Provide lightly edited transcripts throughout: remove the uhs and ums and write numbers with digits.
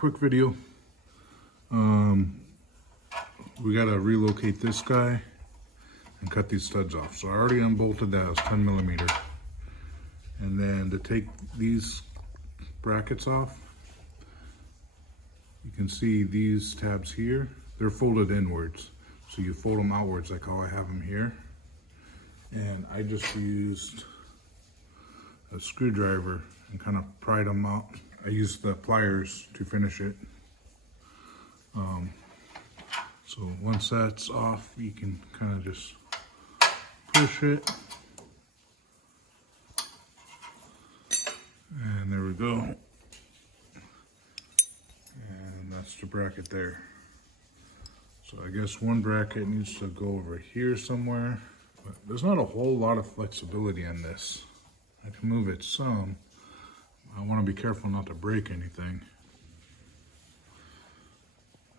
quick video. We gotta relocate this guy and cut these studs off. So I already unbolted that, it's 10 millimeter. And then to take these brackets off, you can see these tabs here, they're folded inwards. So you fold them outwards like how I have them here. And I just used a screwdriver and kind of pried them out. I used the pliers to finish it. So once that's off, you can kind of just push it. And there we go. And that's the bracket there. So I guess one bracket needs to go over here somewhere. But there's not a whole lot of flexibility in this. I can move it some. I want to be careful not to break anything.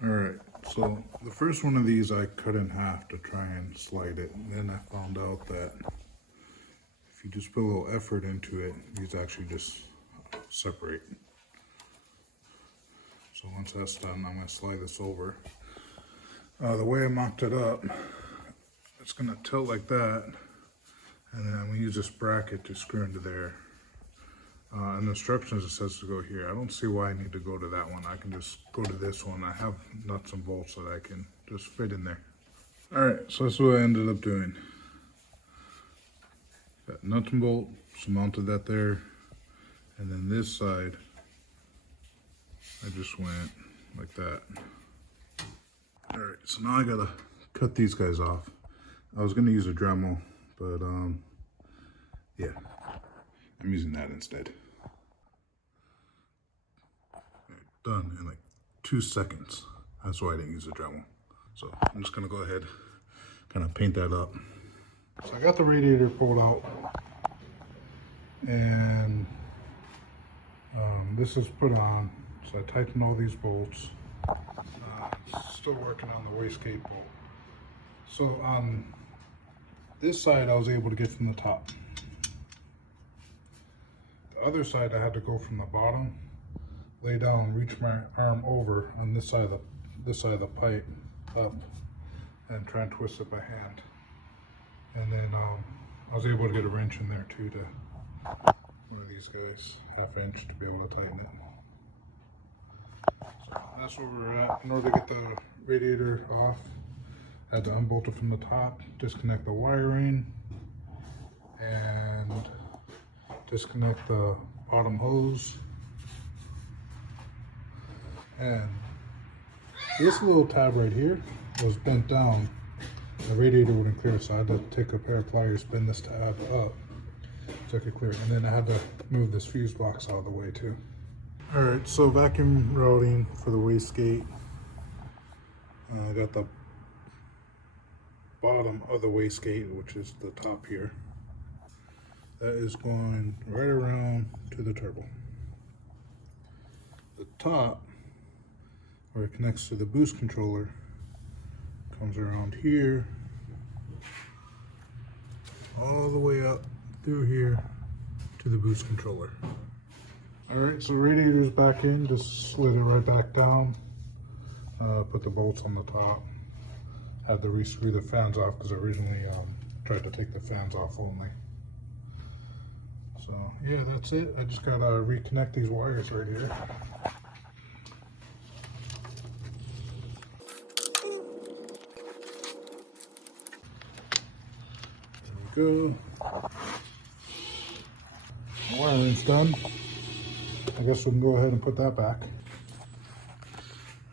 Alright, so the first one of these I cut in half to try and slide it. And then I found out that if you just put a little effort into it, these actually just separate. So once that's done, I'm going to slide this over. The way I mocked it up, it's going to tilt like that. And then I'm going to use this bracket to screw into there. In the instructions it says to go here. I don't see why I need to go to that one. I can just go to this one. I have nuts and bolts that I can just fit in there. Alright, so that's what I ended up doing. Got nuts and bolt, so mounted that there. And then this side, I just went like that. Alright, so now I gotta cut these guys off. I was gonna use a Dremel, but yeah, I'm using that instead. Done in like 2 seconds. That's why I didn't use a Dremel. So I'm just gonna go ahead, kind of paint that up. So I got the radiator pulled out, and this is put on. So I tightened all these bolts. Still working on the wastegate bolt. So on this side I was able to get from the top. The other side I had to go from the bottom, lay down, reach my arm over on this side of the pipe up, and try and twist it by hand. And then I was able to get a wrench in there too, to one of these guys, 1/2 inch, to be able to tighten it. So that's where we're at. In order to get the radiator off, I had to unbolt it from the top, disconnect the wiring, and disconnect the bottom hose. And this little tab right here was bent down. The radiator wouldn't clear, so I had to take a pair of pliers, bend this tab up so I could clear it. And then I had to move this fuse box out of the way too. Alright, so vacuum routing for the wastegate. I got the bottom of the wastegate, which is the top here. That is going right around to the turbo. The top, where it connects to the boost controller, comes around here, all the way up through here to the boost controller. Alright, so radiator's back in, just slid it right back down. Put the bolts on the top. Had to re-screw the fans off because I originally tried to take the fans off only. So yeah, that's it. I just gotta reconnect these wires right here. There we go. The wiring's done. I guess we can go ahead and put that back.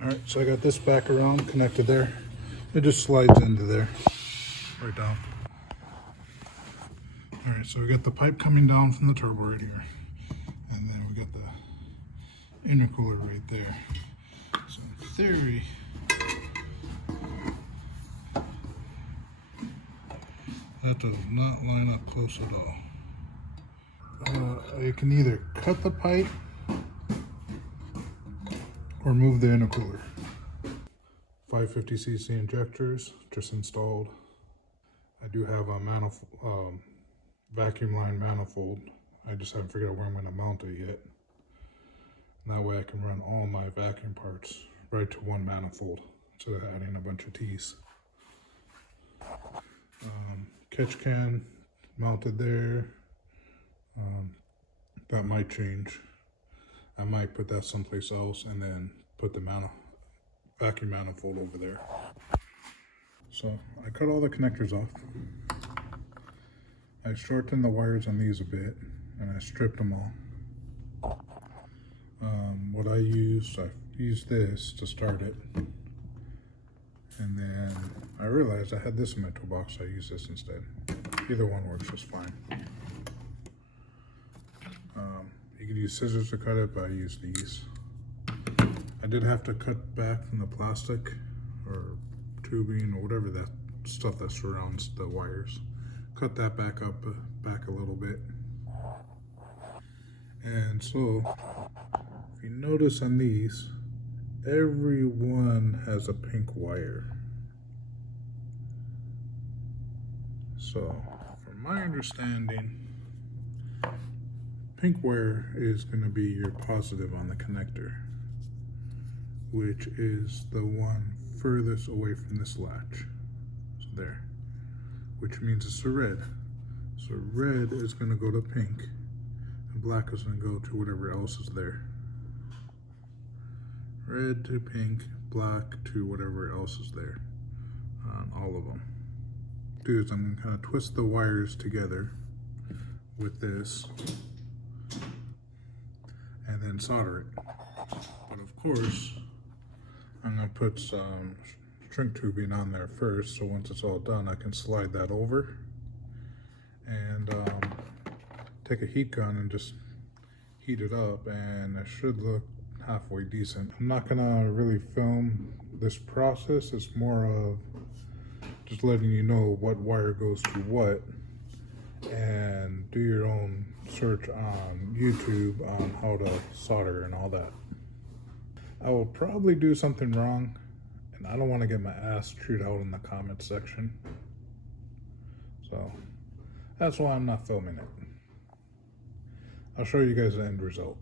Alright, so I got this back around, connected there. It just slides into there, right down. Alright, so we got the pipe coming down from the turbo right here. And then we got the intercooler right there. So in theory, that does not line up close at all. You can either cut the pipe or move the intercooler. 550cc injectors just installed. I do have a vacuum line manifold. I just haven't figured out where I'm going to mount it yet. And that way I can run all my vacuum parts right to one manifold instead of adding a bunch of T's. Catch can mounted there. That might change. I might put that someplace else and then put the vacuum manifold over there. So I cut all the connectors off. I shortened the wires on these a bit and I stripped them all. What I used this to start it. And then I realized I had this in my toolbox, so I used this instead. Either one works just fine. You could use scissors to cut it, but I used these. I did have to cut back from the plastic or tubing or whatever that stuff that surrounds the wires. Cut that back a little bit. And so, if you notice on these, every one has a pink wire. So, from my understanding, pink wire is going to be your positive on the connector, which is the one furthest away from this latch. So there, which means it's a red. So red is going to go to pink, and black is going to go to whatever else is there. Red to pink, black to whatever else is there on all of them. Do is I'm going to twist the wires together with this and then solder it. But of course, I'm going to put some shrink tubing on there first, so once it's all done I can slide that over and take a heat gun and just heat it up, and it should look halfway decent. I'm not gonna really film this process. It's more of just letting you know what wire goes to what, and do your own search on YouTube on how to solder and all that. I will probably do something wrong, and I don't want to get my ass chewed out in the comment section. So that's why I'm not filming it. I'll show you guys the end result.